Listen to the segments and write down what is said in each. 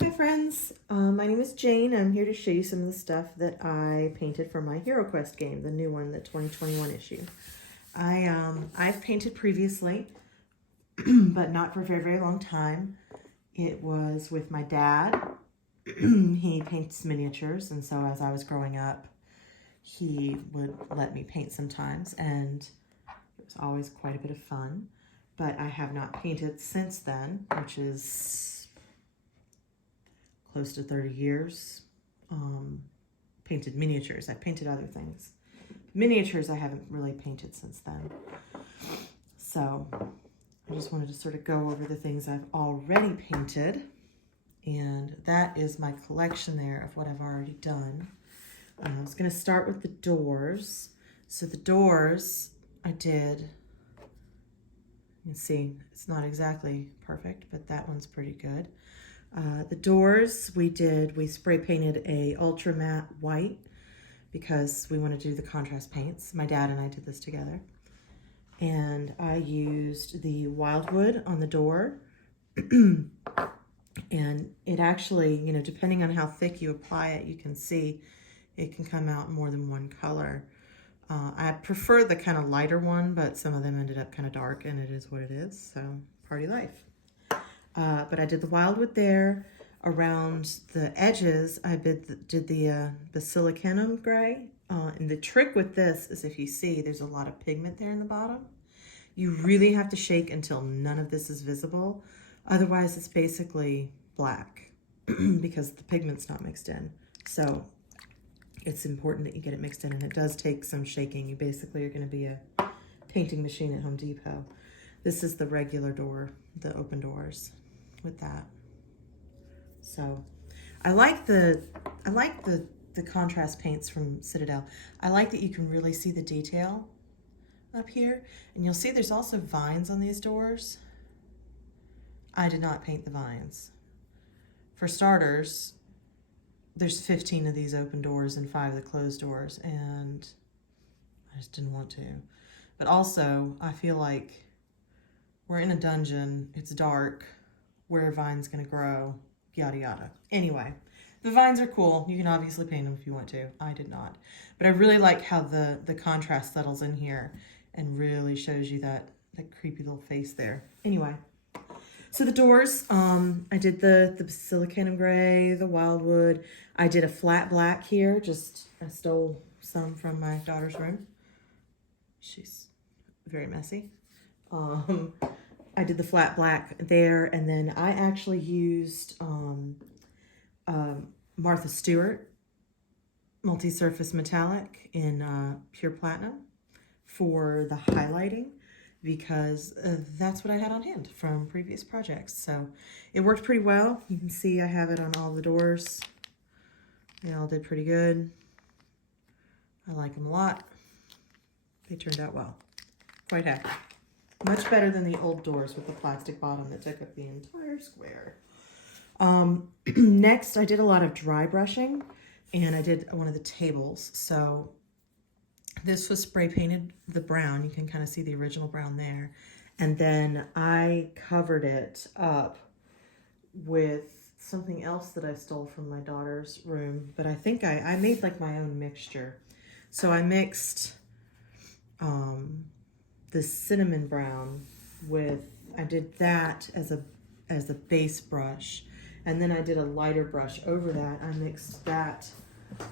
Hi friends, my name is Jane. I'm here to show you some of the stuff that I painted for my HeroQuest game, the new one, the 2021 issue. I've painted previously, but not for a very, very long time. It was with my dad. He paints miniatures, and so as I was growing up, he would let me paint sometimes, and it was always quite a bit of fun. But I have not painted since then, which is close to 30 years. Painted miniatures. I've painted other things. Miniatures I haven't really painted since then. So I just wanted to sort of go over the things I've already painted. And that is my collection there of what I've already done. I was going to start with the doors. So the doors I did, you can see it's not exactly perfect, but that one's pretty good. The doors we spray painted a ultra matte white because we want to do the contrast paints. My dad and I did this together. And I used the wildwood on the door. And it actually, you know, depending on how thick you apply it, you can see it can come out more than one color. I prefer the kind of lighter one, but some of them ended up kind of dark, and it is what it is, so party life. But I did the wildwood there. Around the edges, I did the basilicanum gray. And the trick with this is, if you see, there's a lot of pigment there in the bottom. You really have to shake until none of this is visible. Otherwise, it's basically black because the pigment's not mixed in. So it's important that you get it mixed in, and it does take some shaking. You basically are going to be a painting machine at Home Depot. This is the regular door, the open doors with that. So I like the contrast paints from Citadel. I like that you can really see the detail up here, and you'll see there's also vines on these doors. I did not paint the vines. For starters, there's 15 of these open doors and 5 of the closed doors, and I just didn't want to. But also, I feel like we're in a dungeon, it's dark, where are vines gonna grow, yada yada. Anyway, the vines are cool. You can obviously paint them if you want to. I did not. But I really like how the contrast settles in here and really shows you that creepy little face there. Anyway, so the doors, I did the basilicanum gray, the wildwood. I did a flat black here. I stole some from my daughter's room. She's very messy. I did the flat black there, and then I actually used Martha Stewart multi-surface metallic in pure platinum for the highlighting, because that's what I had on hand from previous projects. So it worked pretty well. You can see I have it on all the doors. They all did pretty good. I like them a lot. They turned out well. Quite happy. Much better than the old doors with the plastic bottom that took up the entire square. Next, I did a lot of dry brushing, and I did one of the tables. So this was spray painted the brown. You can kind of see the original brown there. And then I covered it up with something else that I stole from my daughter's room. But I think I made like my own mixture. So I mixed the cinnamon brown I did that as a base brush. And then I did a lighter brush over that. I mixed that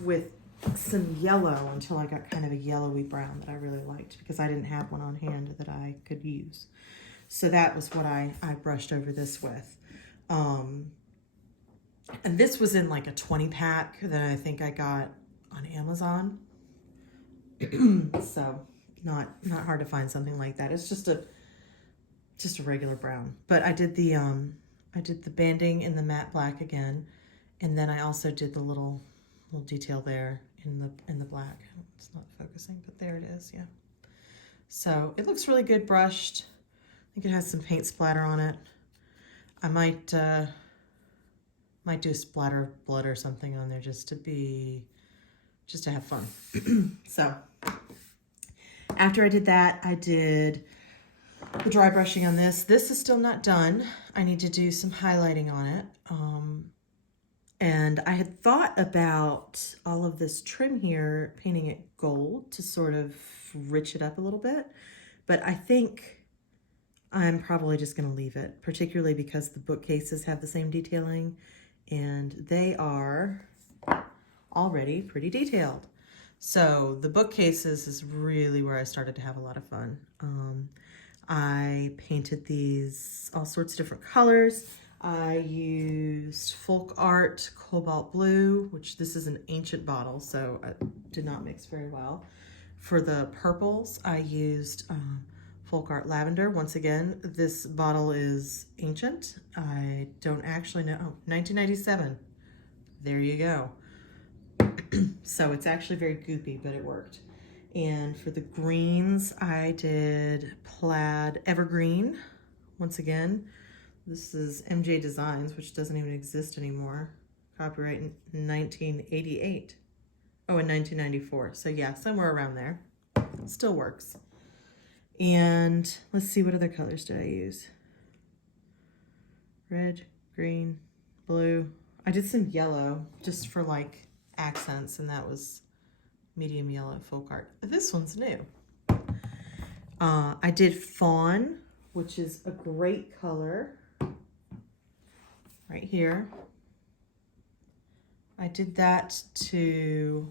with some yellow until I got kind of a yellowy brown that I really liked, because I didn't have one on hand that I could use. So that was what I brushed over this with. And this was in like a 20 pack that I think I got on Amazon. So not hard to find something like that. It's just a regular brown. But I did the banding in the matte black again, and then I also did the little detail there in the black. It's not focusing, but there it is. Yeah. So it looks really good brushed. I think it has some paint splatter on it. I might do a splatter of blood or something on there just to have fun. So after I did that, I did the dry brushing on this. This is still not done. I need to do some highlighting on it. And I had thought about all of this trim here, painting it gold to sort of rich it up a little bit. But I think I'm probably just going to leave it, particularly because the bookcases have the same detailing and they are already pretty detailed. So the bookcases is really where I started to have a lot of fun. I painted these all sorts of different colors. I used folk art cobalt blue, which this is an ancient bottle, so it did not mix very well. For the purples, I used folk art lavender. Once again, this bottle is ancient. I don't actually know. Oh, 1997. There you go. So it's actually very goopy, but it worked. And for the greens, I did plaid evergreen. Once again, this is MJ Designs, which doesn't even exist anymore. Copyright in 1988. Oh, in 1994. So yeah, somewhere around there. It still works. And let's see, what other colors did I use? Red, green, blue. I did some yellow just for like accents, and that was medium yellow folk art. This one's new. I did fawn, which is a great color right here. I did that to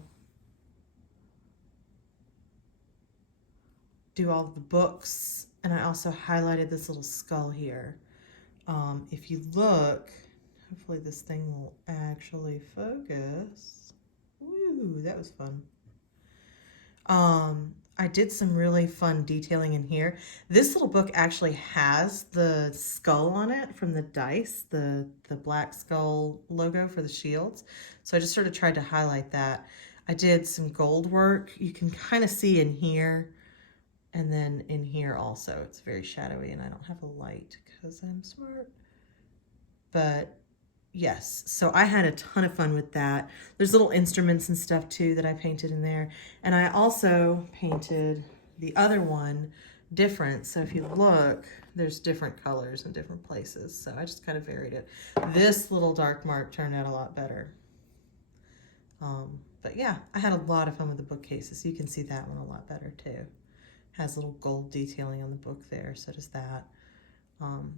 do all the books, and I also highlighted this little skull here. If you look, hopefully this thing will actually focus. Woo, that was fun. I did some really fun detailing in here. This little book actually has the skull on it from the dice, the black skull logo for the shields. So I just sort of tried to highlight that. I did some gold work. You can kind of see in here, and then in here also. It's very shadowy, and I don't have a light because I'm smart. But yes, so I had a ton of fun with that. There's little instruments and stuff too that I painted in there. And I also painted the other one different. So if you look, there's different colors in different places. So I just kind of varied it. This little dark mark turned out a lot better. But yeah, I had a lot of fun with the bookcases. You can see that one a lot better too. Has little gold detailing on the book there, so does that.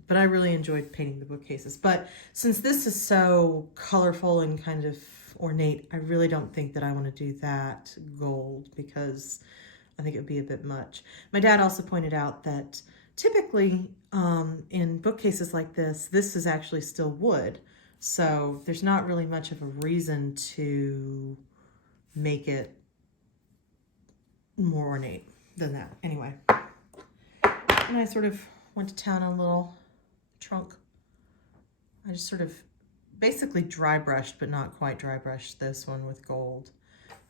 But I really enjoyed painting the bookcases. But since this is so colorful and kind of ornate, I really don't think that I want to do that gold because I think it would be a bit much. My dad also pointed out that typically in bookcases like this is actually still wood. So there's not really much of a reason to make it more ornate than that. Anyway, and I sort of went to town on a little trunk. I just sort of basically dry brushed, but not quite dry brushed this one with gold.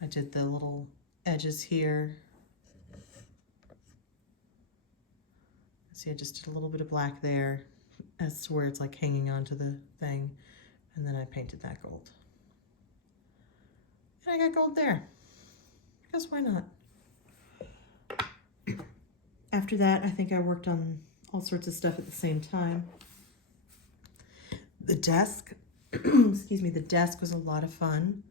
I did the little edges here. See, I just did a little bit of black there as to where it's like hanging onto the thing. And then I painted that gold. And I got gold there. Because why not? After that, I think I worked on all sorts of stuff at the same time. The desk, excuse me, the desk was a lot of fun.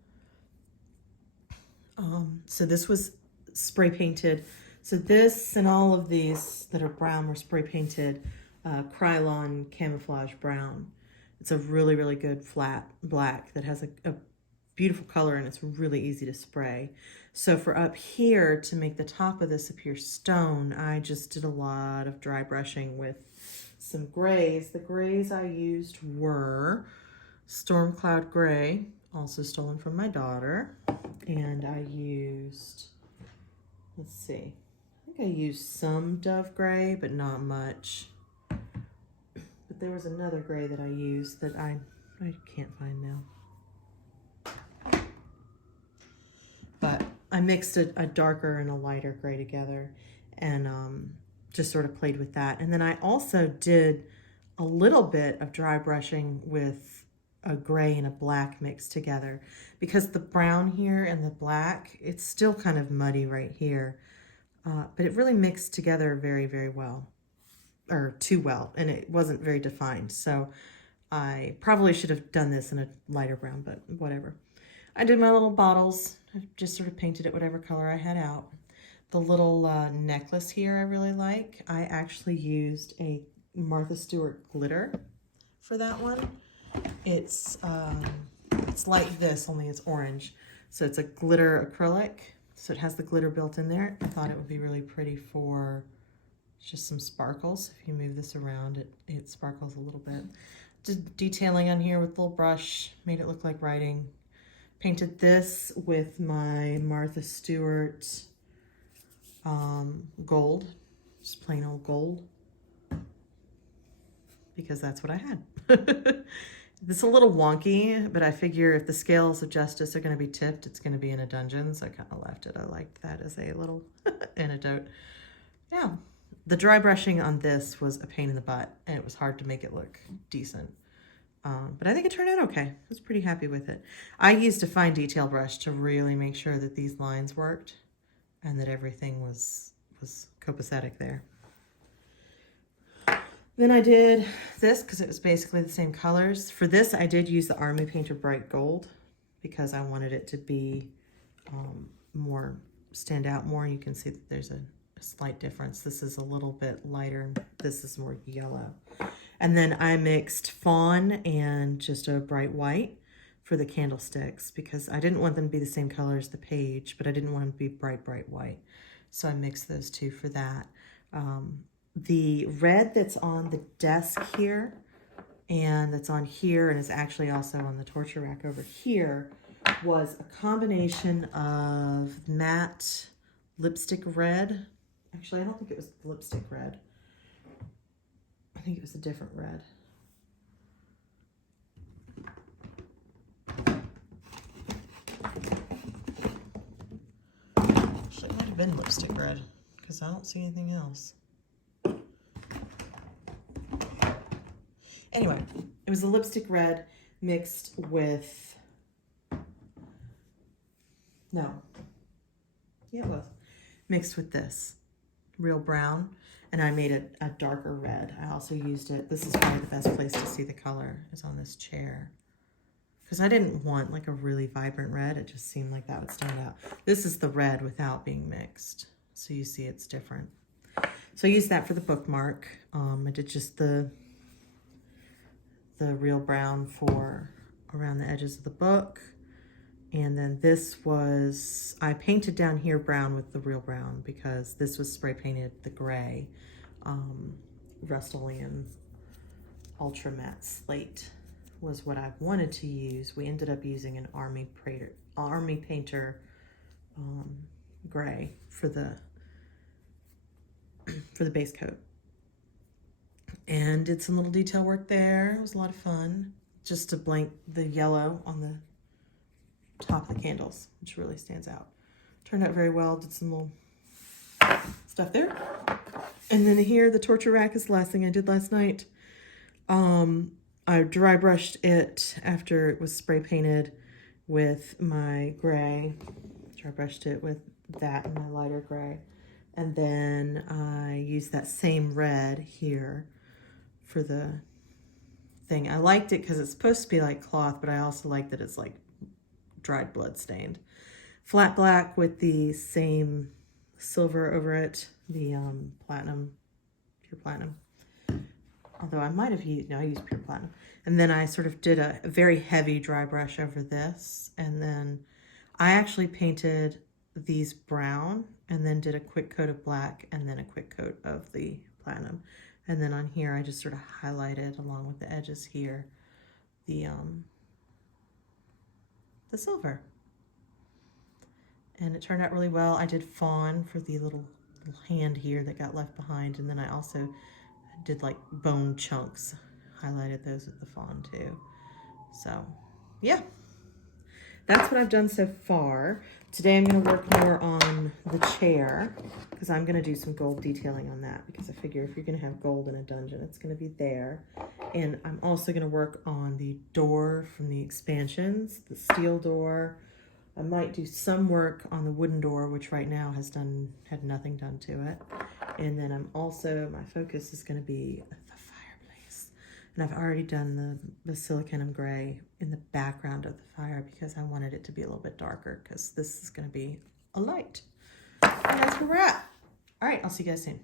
So this was spray painted. So this and all of these that are brown were spray painted Krylon camouflage brown. It's a really, really good flat black that has a beautiful color, and it's really easy to spray. So for up here, to make the top of this appear stone, I just did a lot of dry brushing with some grays. The grays I used were Storm Cloud Gray, also stolen from my daughter. And I used, let's see, I think I used some Dove Gray, but not much. But there was another gray that I used that I can't find now. But I mixed a darker and a lighter gray together and just sort of played with that. And then I also did a little bit of dry brushing with a gray and a black mixed together because the brown here and the black, it's still kind of muddy right here. But it really mixed together very, very well, or too well, and it wasn't very defined. So I probably should have done this in a lighter brown, but whatever. I did my little bottles. I just sort of painted it whatever color I had out. The little necklace here I really like. I actually used a Martha Stewart glitter for that one. It's like this, only it's orange. So it's a glitter acrylic. So it has the glitter built in there. I thought it would be really pretty for just some sparkles. If you move this around, it sparkles a little bit. Just detailing on here with a little brush, made it look like writing. Painted this with my Martha Stewart gold, just plain old gold, because that's what I had. This is a little wonky, but I figure if the scales of justice are going to be tipped, it's going to be in a dungeon, so I kind of left it. I liked that as a little antidote. Yeah, the dry brushing on this was a pain in the butt, and it was hard to make it look decent. But I think it turned out okay. I was pretty happy with it. I used a fine detail brush to really make sure that these lines worked and that everything was copacetic there. Then I did this because it was basically the same colors. For this, I did use the Army Painter Bright Gold because I wanted it to be stand out more. You can see that there's a slight difference. This is a little bit lighter and this is more yellow. And then I mixed fawn and just a bright white for the candlesticks because I didn't want them to be the same color as the page, but I didn't want them to be bright, bright white. So I mixed those two for that. The red that's on the desk here and that's on here and is actually also on the torture rack over here was a combination of matte lipstick red. Actually, I don't think it was lipstick red. I think it was a different red. Actually, it might have been lipstick red because I don't see anything else. Anyway, it was a lipstick red mixed with, it was mixed with this real brown, and I made it a darker red. I also used it, this is probably the best place to see the color, is on this chair. Because I didn't want like a really vibrant red, it just seemed like that would stand out. This is the red without being mixed, so you see it's different. So I used that for the bookmark. I did just the real brown for around the edges of the book. And then this was, I painted down here brown with the real brown because this was spray painted the gray Rust-Oleum Ultra Matte Slate was what I wanted to use. We ended up using an Army Painter gray for the base coat. And did some little detail work there. It was a lot of fun. Just to blank the yellow on the top of the candles, which really stands out. Turned out very well. Did some little stuff there. And then here, the torture rack is the last thing I did last night. I dry brushed it after it was spray painted with my gray. Dry brushed it with that and my lighter gray. And then I used that same red here for the thing. I liked it because it's supposed to be like cloth, but I also like that it's like dried blood stained. Flat black with the same silver over it, the platinum, pure platinum. Although I might have used, no, I used pure platinum. And then I sort of did a very heavy dry brush over this. And then I actually painted these brown and then did a quick coat of black and then a quick coat of the platinum. And then on here, I just sort of highlighted along with the edges here, the silver. And it turned out really well. I did fawn for the little hand here that got left behind. And then I also did like bone chunks, highlighted those with the fawn too. So yeah, that's what I've done so far. Today I'm going to work more on the chair because I'm going to do some gold detailing on that because I figure if you're going to have gold in a dungeon, it's going to be there. And I'm also going to work on the door from the expansions, the steel door. I might do some work on the wooden door, which right now had nothing done to it. And then I'm also, my focus is going to be the fireplace. And I've already done the siliconum gray in the background of the fire because I wanted it to be a little bit darker because this is going to be a light. And that's where we're at. All right, I'll see you guys soon.